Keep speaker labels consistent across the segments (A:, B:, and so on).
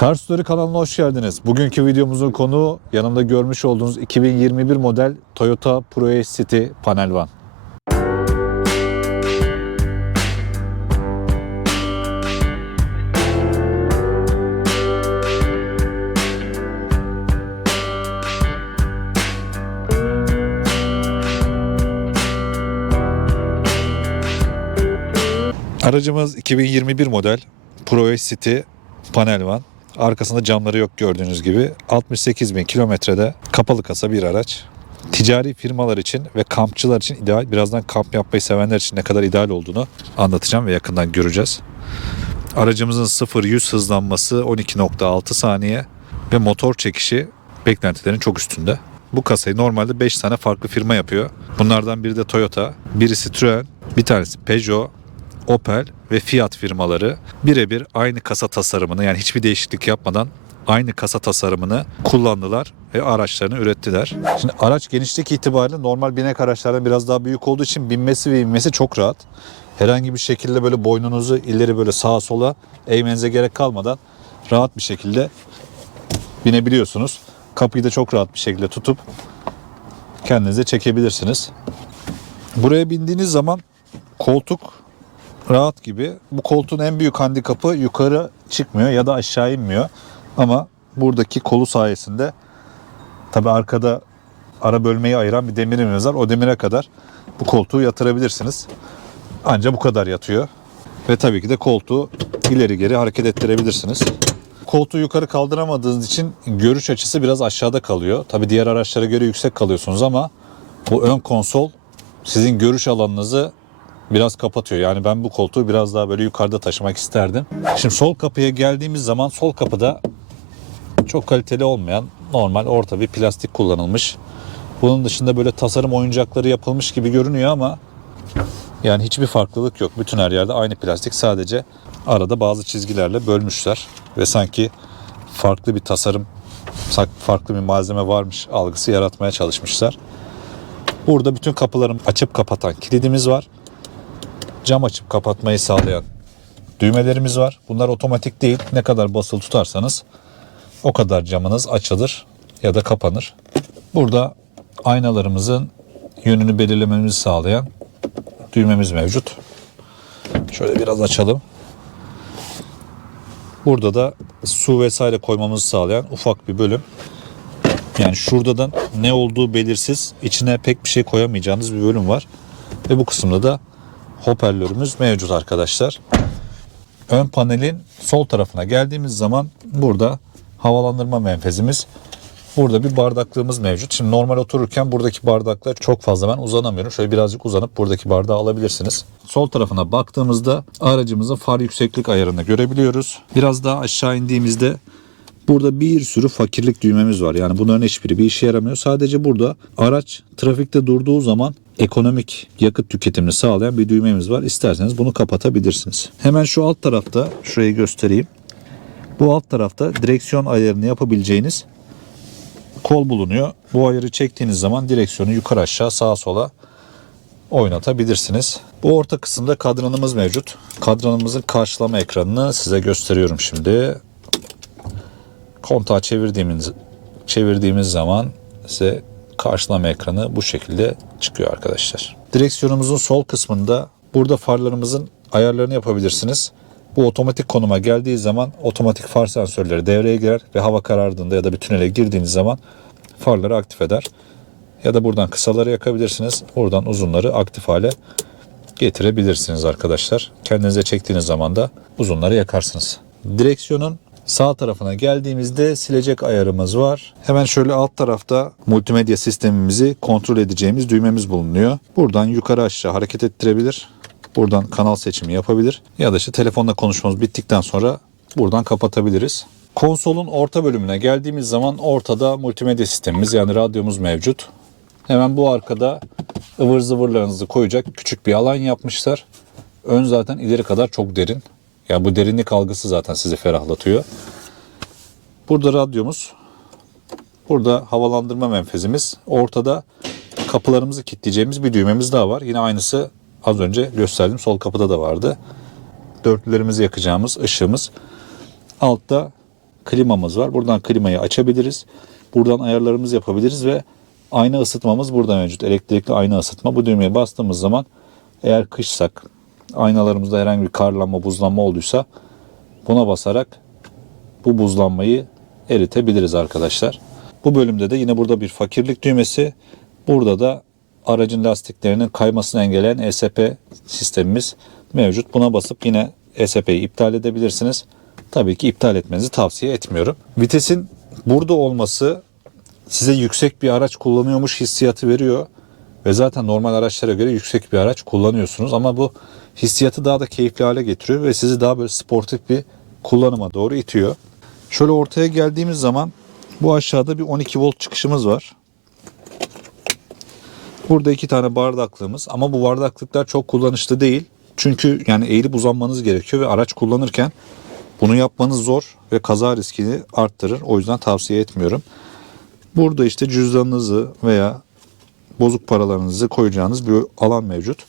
A: Car Story kanalına hoş geldiniz. Bugünkü videomuzun konuğu yanımda görmüş olduğunuz 2021 model Toyota Pro City Panel Van. Aracımız 2021 model Pro City Panel Van. Arkasında camları yok gördüğünüz gibi. 68 bin kilometrede kapalı kasa bir araç. Ticari firmalar için ve kampçılar için ideal. Birazdan kamp yapmayı sevenler için ne kadar ideal olduğunu anlatacağım ve yakından göreceğiz. Aracımızın 0-100 hızlanması 12.6 saniye ve motor çekişi beklentilerin çok üstünde. Bu kasayı normalde 5 tane farklı firma yapıyor. Bunlardan biri de Toyota, biri Citroen, bir tanesi Peugeot, Opel ve Fiat firmaları birebir aynı kasa tasarımını yani hiçbir değişiklik yapmadan aynı kasa tasarımını kullandılar ve araçlarını ürettiler. Şimdi araç genişlik itibariyle normal binek araçlardan biraz daha büyük olduğu için binmesi ve inmesi çok rahat. Herhangi bir şekilde böyle boynunuzu ileri böyle sağa sola eğmenize gerek kalmadan rahat bir şekilde binebiliyorsunuz. Kapıyı da çok rahat bir şekilde tutup kendinize çekebilirsiniz. Buraya bindiğiniz zaman koltuk rahat gibi. Bu koltuğun en büyük handikapı yukarı çıkmıyor ya da aşağı inmiyor. Ama buradaki kolu sayesinde tabi arkada ara bölmeyi ayıran bir demirimiz var. O demire kadar bu koltuğu yatırabilirsiniz. Anca bu kadar yatıyor. Ve tabii ki de koltuğu ileri geri hareket ettirebilirsiniz. Koltuğu yukarı kaldıramadığınız için görüş açısı biraz aşağıda kalıyor. Tabii diğer araçlara göre yüksek kalıyorsunuz ama bu ön konsol sizin görüş alanınızı biraz kapatıyor. Yani ben bu koltuğu biraz daha böyle yukarıda taşımak isterdim. Şimdi sol kapıya geldiğimiz zaman sol kapıda çok kaliteli olmayan normal orta bir plastik kullanılmış. Bunun dışında böyle tasarım oyuncakları yapılmış gibi görünüyor ama yani hiçbir farklılık yok. Bütün her yerde aynı plastik sadece arada bazı çizgilerle bölmüşler ve sanki farklı bir tasarım, farklı bir malzeme varmış algısı yaratmaya çalışmışlar. Burada bütün kapıların açıp kapatan kilidimiz var cam açıp kapatmayı sağlayan düğmelerimiz var. Bunlar otomatik değil. Ne kadar basılı tutarsanız o kadar camınız açılır ya da kapanır. Burada aynalarımızın yönünü belirlememizi sağlayan düğmemiz mevcut. Şöyle biraz açalım. Burada da su vesaire koymamızı sağlayan ufak bir bölüm. Yani şurada da ne olduğu belirsiz, içine pek bir şey koyamayacağınız bir bölüm var. Ve bu kısımda da hoparlörümüz mevcut arkadaşlar. Ön panelin sol tarafına geldiğimiz zaman burada havalandırma menfezimiz. Burada bir bardaklığımız mevcut. Şimdi normal otururken buradaki bardaklar çok fazla ben uzanamıyorum. Şöyle birazcık uzanıp buradaki bardağı alabilirsiniz. Sol tarafına baktığımızda aracımızın far yükseklik ayarını görebiliyoruz. Biraz daha aşağı indiğimizde Burada bir sürü fakirlik düğmemiz var. Yani bunların hiçbiri bir işe yaramıyor. Sadece burada araç trafikte durduğu zaman ekonomik yakıt tüketimini sağlayan bir düğmemiz var. İsterseniz bunu kapatabilirsiniz. Hemen şu alt tarafta şurayı göstereyim. Bu alt tarafta direksiyon ayarını yapabileceğiniz kol bulunuyor. Bu ayarı çektiğiniz zaman direksiyonu yukarı aşağı sağa sola oynatabilirsiniz. Bu orta kısımda kadranımız mevcut. Kadranımızın karşılama ekranını size gösteriyorum şimdi kontağı çevirdiğimiz çevirdiğimiz zaman size karşılama ekranı bu şekilde çıkıyor arkadaşlar. Direksiyonumuzun sol kısmında burada farlarımızın ayarlarını yapabilirsiniz. Bu otomatik konuma geldiği zaman otomatik far sensörleri devreye girer ve hava karardığında ya da bir tünele girdiğiniz zaman farları aktif eder. Ya da buradan kısaları yakabilirsiniz. Buradan uzunları aktif hale getirebilirsiniz arkadaşlar. Kendinize çektiğiniz zaman da uzunları yakarsınız. Direksiyonun Sağ tarafına geldiğimizde silecek ayarımız var. Hemen şöyle alt tarafta multimedya sistemimizi kontrol edeceğimiz düğmemiz bulunuyor. Buradan yukarı aşağı hareket ettirebilir. Buradan kanal seçimi yapabilir. Ya da işte telefonla konuşmamız bittikten sonra buradan kapatabiliriz. Konsolun orta bölümüne geldiğimiz zaman ortada multimedya sistemimiz yani radyomuz mevcut. Hemen bu arkada ıvır zıvırlarınızı koyacak küçük bir alan yapmışlar. Ön zaten ileri kadar çok derin. Yani bu derinlik algısı zaten sizi ferahlatıyor. Burada radyomuz. Burada havalandırma menfezimiz. Ortada kapılarımızı kilitleyeceğimiz bir düğmemiz daha var. Yine aynısı az önce gösterdiğim sol kapıda da vardı. Dörtlülerimizi yakacağımız ışığımız. Altta klimamız var. Buradan klimayı açabiliriz. Buradan ayarlarımızı yapabiliriz ve ayna ısıtmamız burada mevcut. Elektrikli ayna ısıtma. Bu düğmeye bastığımız zaman eğer kışsak aynalarımızda herhangi bir karlanma, buzlanma olduysa buna basarak bu buzlanmayı eritebiliriz arkadaşlar. Bu bölümde de yine burada bir fakirlik düğmesi. Burada da aracın lastiklerinin kaymasını engelleyen ESP sistemimiz mevcut. Buna basıp yine ESP'yi iptal edebilirsiniz. Tabii ki iptal etmenizi tavsiye etmiyorum. Vitesin burada olması size yüksek bir araç kullanıyormuş hissiyatı veriyor. Ve zaten normal araçlara göre yüksek bir araç kullanıyorsunuz. Ama bu hissiyatı daha da keyifli hale getiriyor ve sizi daha böyle sportif bir kullanıma doğru itiyor. Şöyle ortaya geldiğimiz zaman bu aşağıda bir 12 volt çıkışımız var. Burada iki tane bardaklığımız ama bu bardaklıklar çok kullanışlı değil. Çünkü yani eğilip uzanmanız gerekiyor ve araç kullanırken bunu yapmanız zor ve kaza riskini arttırır. O yüzden tavsiye etmiyorum. Burada işte cüzdanınızı veya bozuk paralarınızı koyacağınız bir alan mevcut.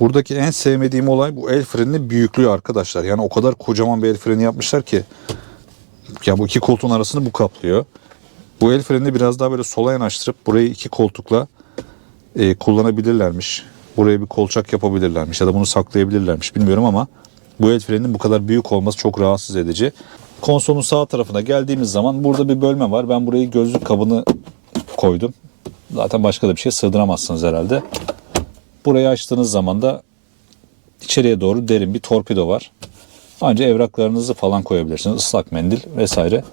A: Buradaki en sevmediğim olay bu el freninin büyüklüğü arkadaşlar. Yani o kadar kocaman bir el freni yapmışlar ki ya bu iki koltuğun arasını bu kaplıyor. Bu el frenini biraz daha böyle sola yanaştırıp burayı iki koltukla e, kullanabilirlermiş. Buraya bir kolçak yapabilirlermiş ya da bunu saklayabilirlermiş bilmiyorum ama bu el freninin bu kadar büyük olması çok rahatsız edici. Konsolun sağ tarafına geldiğimiz zaman burada bir bölme var. Ben burayı gözlük kabını koydum. Zaten başka da bir şey sığdıramazsınız herhalde. Burayı açtığınız zaman da içeriye doğru derin bir torpido var. Ancak evraklarınızı falan koyabilirsiniz. Islak mendil vesaire.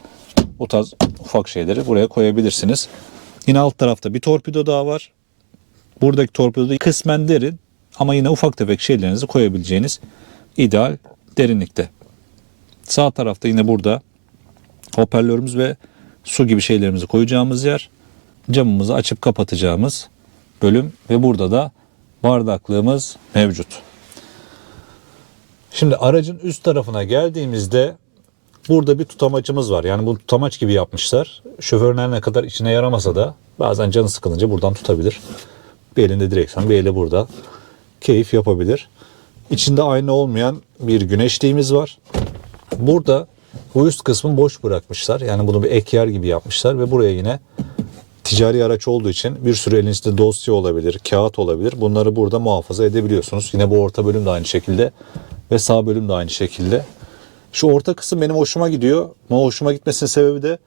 A: Bu tarz ufak şeyleri buraya koyabilirsiniz. Yine alt tarafta bir torpido daha var. Buradaki torpido kısmen derin ama yine ufak tefek şeylerinizi koyabileceğiniz ideal derinlikte. Sağ tarafta yine burada hoparlörümüz ve su gibi şeylerimizi koyacağımız yer. Camımızı açıp kapatacağımız bölüm ve burada da bardaklığımız mevcut. Şimdi aracın üst tarafına geldiğimizde burada bir tutamacımız var. Yani bu tutamaç gibi yapmışlar. Şoförün ne kadar içine yaramasa da bazen canı sıkılınca buradan tutabilir. Bir elinde direksiyon, bir eli burada. Keyif yapabilir. İçinde ayna olmayan bir güneşliğimiz var. Burada bu üst kısmı boş bırakmışlar. Yani bunu bir ek yer gibi yapmışlar ve buraya yine ticari araç olduğu için bir sürü elinizde dosya olabilir, kağıt olabilir. Bunları burada muhafaza edebiliyorsunuz. Yine bu orta bölüm de aynı şekilde ve sağ bölüm de aynı şekilde. Şu orta kısım benim hoşuma gidiyor. Ama hoşuma gitmesinin sebebi de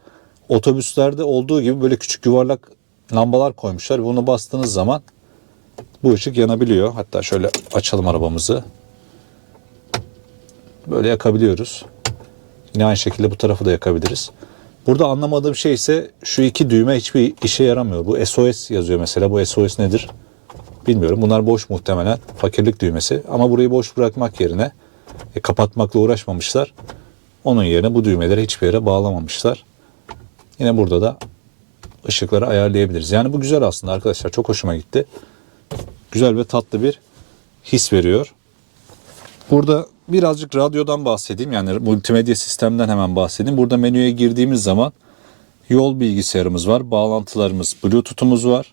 A: otobüslerde olduğu gibi böyle küçük yuvarlak lambalar koymuşlar. Bunu bastığınız zaman bu ışık yanabiliyor. Hatta şöyle açalım arabamızı. Böyle yakabiliyoruz. Yine aynı şekilde bu tarafı da yakabiliriz. Burada anlamadığım şey ise şu iki düğme hiçbir işe yaramıyor. Bu SOS yazıyor mesela. Bu SOS nedir? Bilmiyorum. Bunlar boş muhtemelen. Fakirlik düğmesi. Ama burayı boş bırakmak yerine e, kapatmakla uğraşmamışlar. Onun yerine bu düğmeleri hiçbir yere bağlamamışlar. Yine burada da ışıkları ayarlayabiliriz. Yani bu güzel aslında arkadaşlar. Çok hoşuma gitti. Güzel ve tatlı bir his veriyor. Burada birazcık radyodan bahsedeyim. Yani multimedya sistemden hemen bahsedeyim. Burada menüye girdiğimiz zaman yol bilgisayarımız var, bağlantılarımız, bluetooth'umuz var.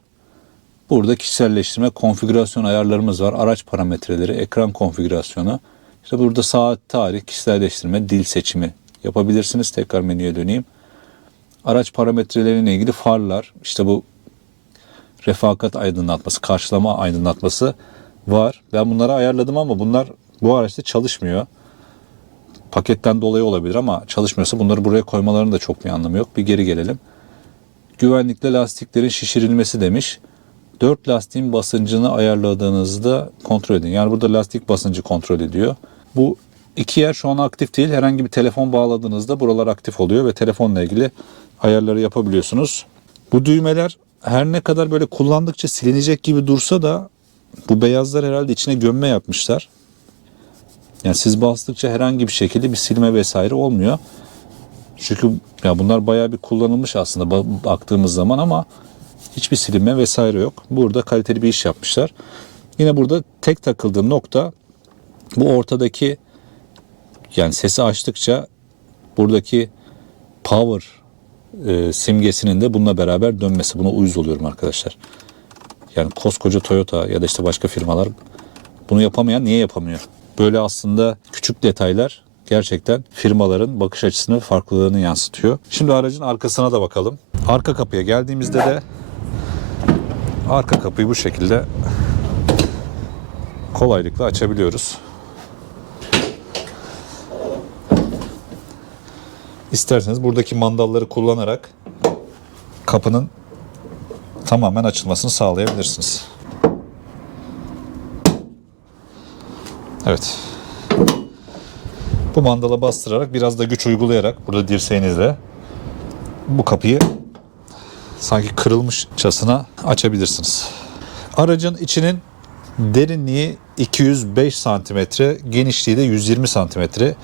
A: Burada kişiselleştirme, konfigürasyon ayarlarımız var. Araç parametreleri, ekran konfigürasyonu. İşte burada saat, tarih, kişiselleştirme, dil seçimi yapabilirsiniz. Tekrar menüye döneyim. Araç parametreleriyle ilgili farlar, işte bu refakat aydınlatması, karşılama aydınlatması var. Ben bunları ayarladım ama bunlar bu araçta çalışmıyor. Paketten dolayı olabilir ama çalışmıyorsa bunları buraya koymalarının da çok bir anlamı yok. Bir geri gelelim. Güvenlikle lastiklerin şişirilmesi demiş. 4 lastiğin basıncını ayarladığınızda kontrol edin. Yani burada lastik basıncı kontrol ediyor. Bu iki yer şu an aktif değil. Herhangi bir telefon bağladığınızda buralar aktif oluyor ve telefonla ilgili ayarları yapabiliyorsunuz. Bu düğmeler her ne kadar böyle kullandıkça silinecek gibi dursa da bu beyazlar herhalde içine gömme yapmışlar. Yani siz bastıkça herhangi bir şekilde bir silme vesaire olmuyor. Çünkü ya bunlar bayağı bir kullanılmış aslında ba- baktığımız zaman ama hiçbir silinme vesaire yok. Burada kaliteli bir iş yapmışlar. Yine burada tek takıldığım nokta bu ortadaki yani sesi açtıkça buradaki power e, simgesinin de bununla beraber dönmesi. Buna uyuz oluyorum arkadaşlar. Yani koskoca Toyota ya da işte başka firmalar bunu yapamayan niye yapamıyor? Böyle aslında küçük detaylar gerçekten firmaların bakış açısını farklılığını yansıtıyor. Şimdi aracın arkasına da bakalım. Arka kapıya geldiğimizde de arka kapıyı bu şekilde kolaylıkla açabiliyoruz. İsterseniz buradaki mandalları kullanarak kapının tamamen açılmasını sağlayabilirsiniz. Evet. Bu mandala bastırarak biraz da güç uygulayarak burada dirseğinizle bu kapıyı sanki kırılmışçasına açabilirsiniz. Aracın içinin derinliği 205 santimetre, genişliği de 120 santimetre.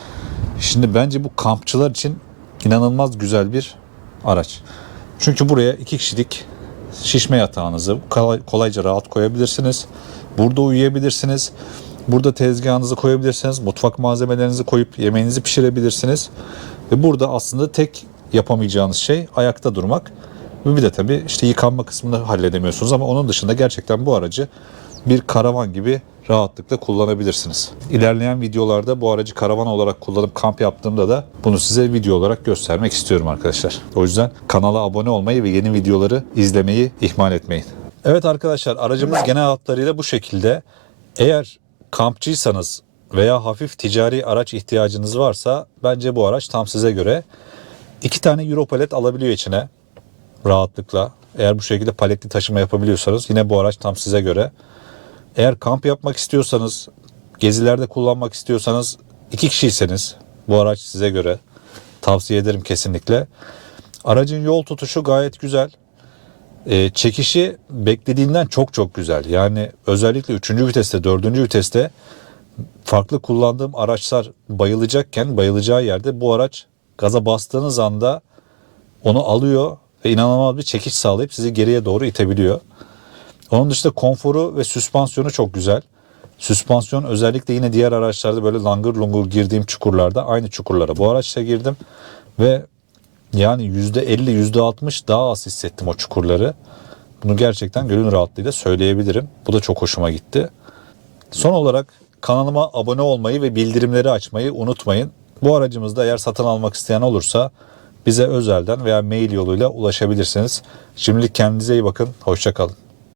A: Şimdi bence bu kampçılar için inanılmaz güzel bir araç. Çünkü buraya iki kişilik şişme yatağınızı kolay- kolayca rahat koyabilirsiniz. Burada uyuyabilirsiniz. Burada tezgahınızı koyabilirsiniz. Mutfak malzemelerinizi koyup yemeğinizi pişirebilirsiniz. Ve burada aslında tek yapamayacağınız şey ayakta durmak. Ve bir de tabii işte yıkanma kısmını halledemiyorsunuz ama onun dışında gerçekten bu aracı bir karavan gibi rahatlıkla kullanabilirsiniz. İlerleyen videolarda bu aracı karavan olarak kullanıp kamp yaptığımda da bunu size video olarak göstermek istiyorum arkadaşlar. O yüzden kanala abone olmayı ve yeni videoları izlemeyi ihmal etmeyin. Evet arkadaşlar aracımız genel hatlarıyla bu şekilde. Eğer kampçıysanız veya hafif ticari araç ihtiyacınız varsa bence bu araç tam size göre. İki tane Euro palet alabiliyor içine rahatlıkla. Eğer bu şekilde paletli taşıma yapabiliyorsanız yine bu araç tam size göre. Eğer kamp yapmak istiyorsanız, gezilerde kullanmak istiyorsanız iki kişiyseniz bu araç size göre. Tavsiye ederim kesinlikle. Aracın yol tutuşu gayet güzel. Ee, çekişi beklediğinden çok çok güzel. Yani özellikle 3. viteste, 4. viteste farklı kullandığım araçlar bayılacakken bayılacağı yerde bu araç gaza bastığınız anda onu alıyor ve inanılmaz bir çekiş sağlayıp sizi geriye doğru itebiliyor. Onun dışında konforu ve süspansiyonu çok güzel. Süspansiyon özellikle yine diğer araçlarda böyle langır lungur girdiğim çukurlarda aynı çukurlara bu araçla girdim ve yani %50 %60 daha az hissettim o çukurları. Bunu gerçekten gönül rahatlığıyla söyleyebilirim. Bu da çok hoşuma gitti. Son olarak kanalıma abone olmayı ve bildirimleri açmayı unutmayın. Bu aracımızda eğer satın almak isteyen olursa bize özelden veya mail yoluyla ulaşabilirsiniz. Şimdilik kendinize iyi bakın. Hoşçakalın.